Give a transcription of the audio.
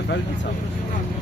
sefer bir